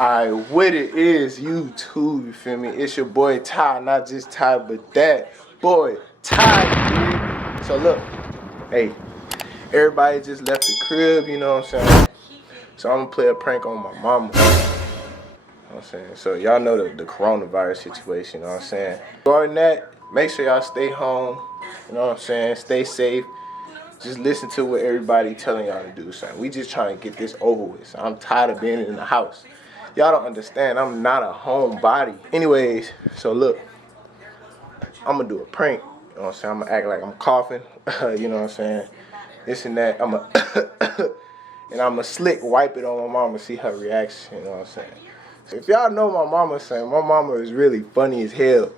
Alright, what it is, YouTube, you feel me? It's your boy Ty, not just Ty, but that boy Ty, dude. So look, hey, everybody just left the crib, you know what I'm saying? So I'm gonna play a prank on my mama. You know what I'm saying? So y'all know the coronavirus situation, you know what I'm saying? Regarding that, make sure y'all stay home, you know what I'm saying? Stay safe. Just listen to what everybody telling y'all to do, son. We just trying to get this over with. So I'm tired of being in the house. Y'all don't understand, I'm not a homebody. Anyways, so look, I'm gonna do a prank. You know what I'm saying? I'm gonna act like I'm coughing, you know what I'm saying? This and that. I'm gonna and I'm gonna slick wipe it on my mama, see her reaction, you know what I'm saying? So if y'all know my mama, son, my mama is really funny as hell.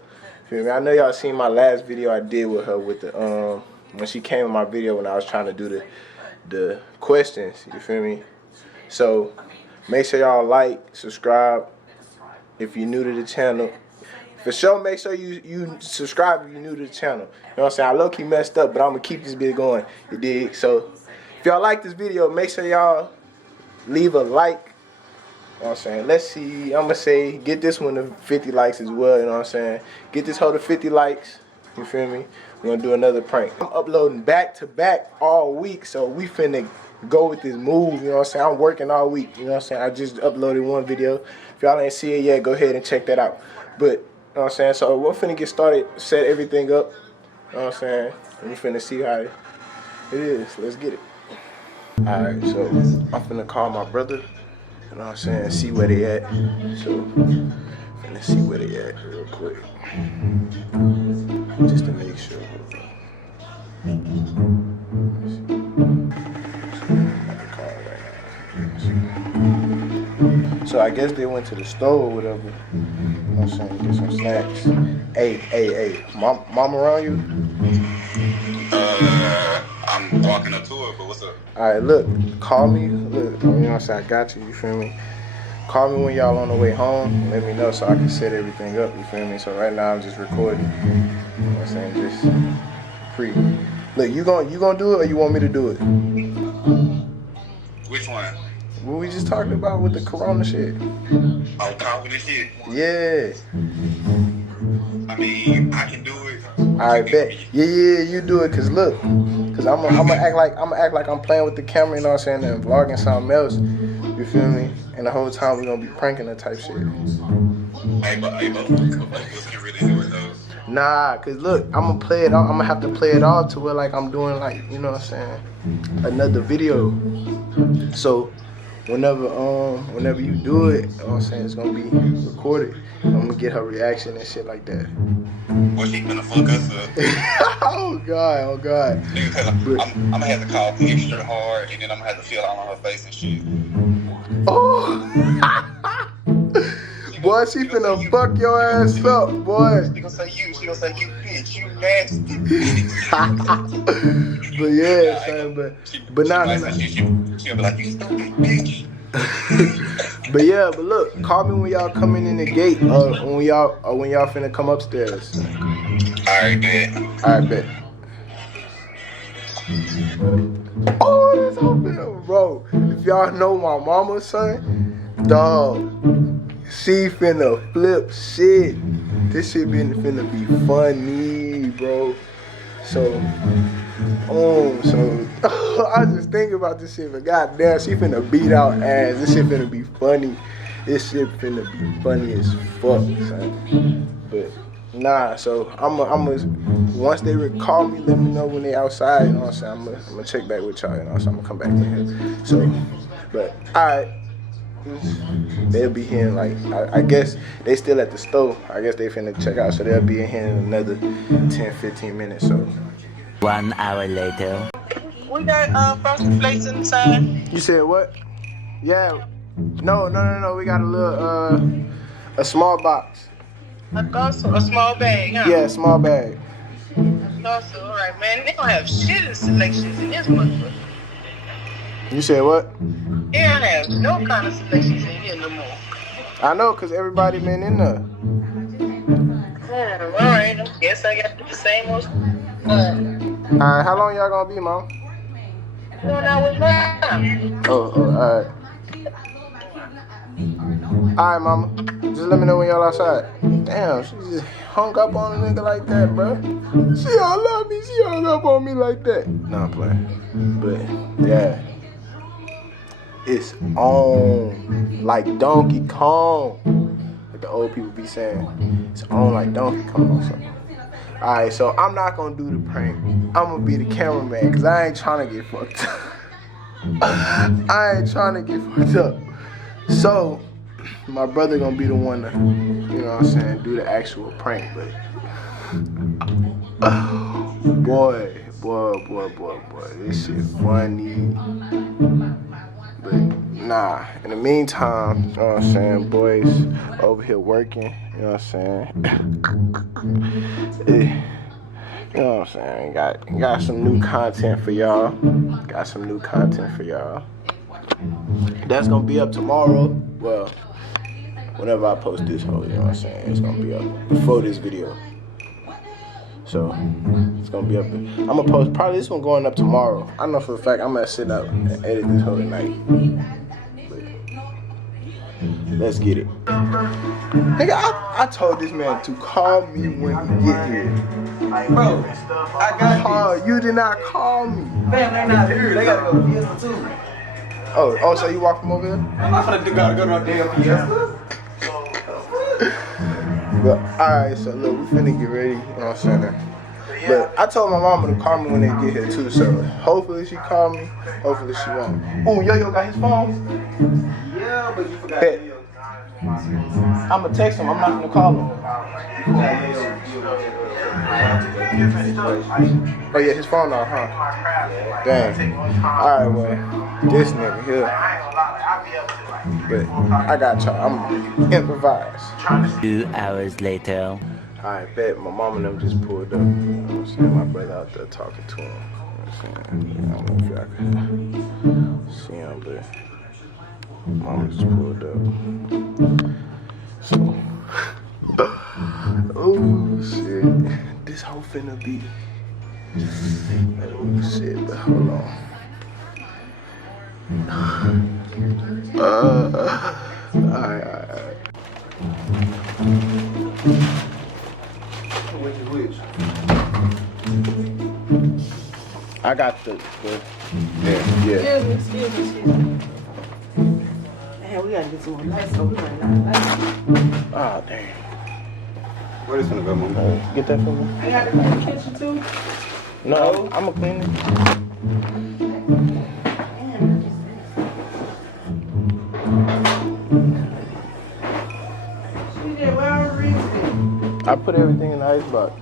Feel me? I know y'all seen my last video I did with her with the when she came in my video when I was trying to do the questions, you feel me? So make sure y'all like, subscribe if you're new to the channel. For sure, make sure you subscribe if you're new to the channel. You know what I'm saying? I low-key messed up, but I'm gonna keep this video going, you dig? So if y'all like this video, make sure y'all leave a like. You know what I'm saying? Let's see, I'm gonna say get this one to 50 likes as well, you know what I'm saying? Get this whole to 50 likes, you feel me? We're gonna do another prank. I'm uploading back to back all week, so we finna go with this move, you know what I'm saying? I'm working all week, you know what I'm saying? I just uploaded one video. If y'all ain't see it yet, go ahead and check that out. But, you know what I'm saying? So we're finna get started, set everything up, you know what I'm saying? And we finna see how it is. Let's get it. Alright, so I'm finna call my brother, you know what I'm saying? See where they at. So, finna see where they at real quick. Just to make sure. So I guess they went to the store or whatever. You know what I'm saying? Get some snacks. Hey. Mom around you? I'm walking up to her, but what's up? Alright, look. Call me. Look, you know what I'm saying? I got you feel me? Call me when y'all on the way home. Let me know so I can set everything up, you feel me? So right now I'm just recording. You know what I'm saying? Just free. Look, you gonna do it or you want me to do it? Which one? What we just talking about with the corona shit. Oh, coughing and shit? Yeah. I mean, I can do it. I bet. Yeah, you do it. Cause look, cause I'm gonna act like I'm playing with the camera, you know what I'm saying, and vlogging something else. You feel me? And the whole time we gonna be pranking that type shit. Hey, but us can really do it though. Nah, cause look, I'm gonna play it off. I'm gonna have to play it off to where like I'm doing like, you know what I'm saying, another video. So whenever you do it, you know what I'm saying, it's gonna be recorded. I'm gonna get her reaction and shit like that. Well, she finna fuck us up. Oh God. I'm gonna have to call extra hard, and then I'm gonna have to feel all on her face and shit. Oh. Boy, she finna fuck your ass up, boy. She gonna say you bitch, you nasty. But yeah, son, but nah. She'll be like, you stupid bitch. But yeah, but look, call me when y'all coming in the gate, when y'all finna come upstairs. Alright, bet. Oh, that's open, bro. If y'all know my mama, son, dog, she finna flip shit. This shit finna be funny, bro. So I was just thinking about this shit, but goddamn, she finna beat out ass. This shit finna be funny. This shit finna be funny as fuck, son. But nah, so I'm once they call me, let me know when they outside. You know what I'm saying? I'm gonna check back with y'all. You know, so I'm gonna come back to here. So, but alright. They'll be here in like, I guess they still at the store. I guess they finna check out, so they'll be in here in another 10-15 minutes. So 1 hour later. We got frosted flakes inside. you said what? Yeah. No. We got a little a small box. Also a small bag, huh? Yeah, small bag. Also, all right, man. They don't have shit in selections in this motherfucker. You said what? They don't have no kind of selections in here no more. I know, cause everybody been in there. All right. I guess I got the same old. Alright, how long y'all gonna be, Mom? Going out with mine. Oh, alright. Alright, mama. Just let me know when y'all outside. Damn, she just hung up on a nigga like that, bro. She don't love me. She hung up on me like that. Nah, I'm playing. But, yeah. It's on like Donkey Kong. Like the old people be saying. It's on like Donkey Kong or something. Alright, so I'm not gonna do the prank. I'm gonna be the cameraman because I ain't trying to get fucked up. I ain't trying to get fucked up. So, my brother gonna be the one to, you know what I'm saying, do the actual prank, but boy, this shit funny. But nah, in the meantime, you know what I'm saying, boys over here working, you know what I'm saying. You know what I'm saying, got some new content for y'all. That's gonna be up tomorrow. Well, whenever I post this whole, you know what I'm saying, it's gonna be up before this video. So, it's gonna be up. I'm gonna post, probably this one going up tomorrow. I know for a fact I'm gonna sit up and edit this whole night. But, let's get it. Nigga, I told this man to call me when he get here. Bro, I got this. You did not call me. Man, they not here. They gotta go Fiesta too. Oh, so you walk from over there? I'm not gonna go to no damn Fiesta. But, alright, so look, we finna get ready, you know what I'm saying? But I told my mama to call me when they get here too, so hopefully she call me, hopefully she won't. Oh, Yo-Yo got his phone? Yeah, but you forgot Bet. I'ma text him, I'm not gonna call him. Oh yeah, his phone off, huh? Dang. Alright, well, this nigga here. But I got y'all, I'm improvise. 2 hours later. Alright, bet my mom and them just pulled up. You know what I'm saying? My brother out there talking to him. You know what I'm saying? I don't know if y'all can see him, but mama just pulled up. So, oh shit. This hoe finna be. Oh shit, but hold on. Alright. Which? I got the yeah. Excuse me. Man, we gotta get some more lights over right now. Oh, dang. Where is gonna go, Mom? Get that for me? I got to clean the kitchen too. No, I'm gonna clean it. I put everything in the icebox.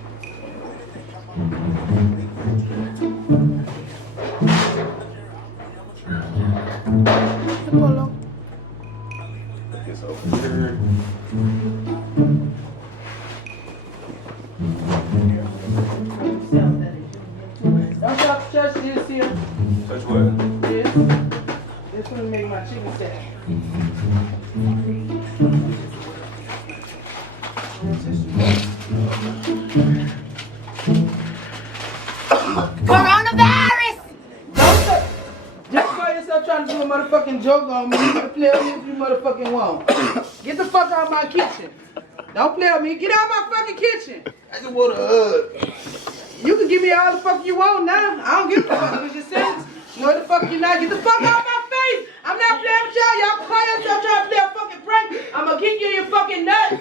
It's over here. Don't touch this here. Touch what? This. This one make my chicken stack. Coronavirus! Don't touch. Just call yourself trying to do a motherfucking joke on me. You can play with me if you motherfucking want. Get the fuck out of my kitchen. Don't play with me. Get out of my fucking kitchen. I just want a hug. You can give me all the fuck you want now. I don't give a fuck because you said it. No, the fuck you not. Get the fuck out of my face. I'm not playing with y'all. Y'all call yourself trying to play a fucking prank. I'm gonna kick you in your fucking nuts.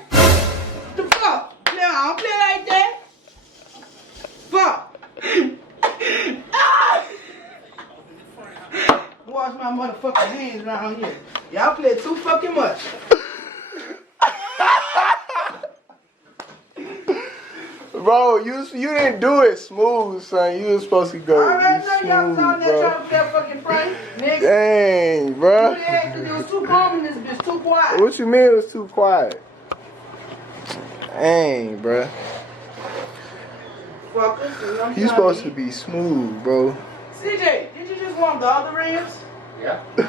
The fuck? No, I don't play like that. Fuck. Wash my motherfucking hands around here. Y'all play too fucking much. Bro, you didn't do it smooth, son. You was supposed to go I already know y'all was smooth, on there bro. trying to play a fucking prank, nigga. Dang, bro. It was too calm in this bitch, too quiet. What you mean it was too quiet? Dang, bro. Fuckers. You supposed to be smooth, bro. CJ, did you just want the other ribs? Yeah. You're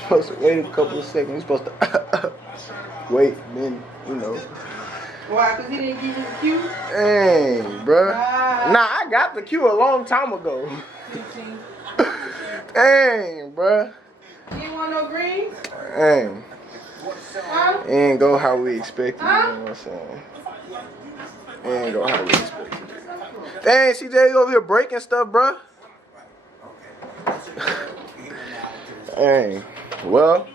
supposed to wait a couple of seconds. You're supposed to wait, then, you know. Why? Because he didn't give you the cue? Dang, bro. Nah, I got the cue a long time ago. Dang, bro. You ain't want no greens? Dang. It ain't go how we expected, you know what I'm saying? It ain't go how we expected. Dang, CJ, you over here breaking stuff, bruh. Dang. Well,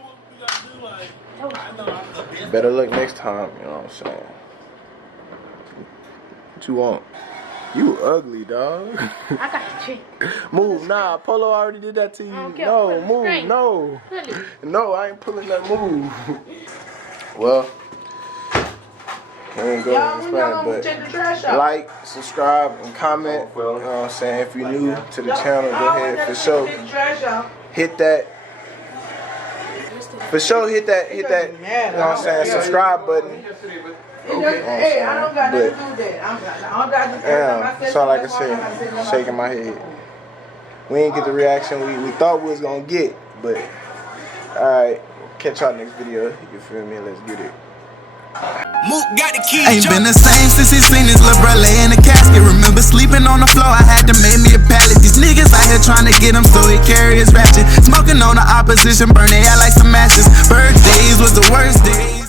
better luck next time, you know what I'm saying? What you want? You ugly, dog. I got the chick. Move, nah, Polo already did that to you. Okay, No, move, no. No, I ain't pulling that move. Well, we ain't going Y'all, this when y'all bad, gonna but check the trash out? like, subscribe, and comment. You know what I'm saying? If you're new to the channel, go ahead for sure. Hit that. For sure, hit that. You know what I'm saying? Subscribe button. Hey, I don't got nothing to do with that. I don't got to do that. Yeah, so like I said, shaking my head. We ain't get the reaction we thought we was gonna get, but alright, catch y'all next video. You feel me? Let's get it. Ain't been the same since he seen his little brother lay in the casket. Remember sleeping on the floor, I had to make me a pallet. These niggas out here trying to get him, so he carry his ratchet. Smoking on the opposition, burn they out like some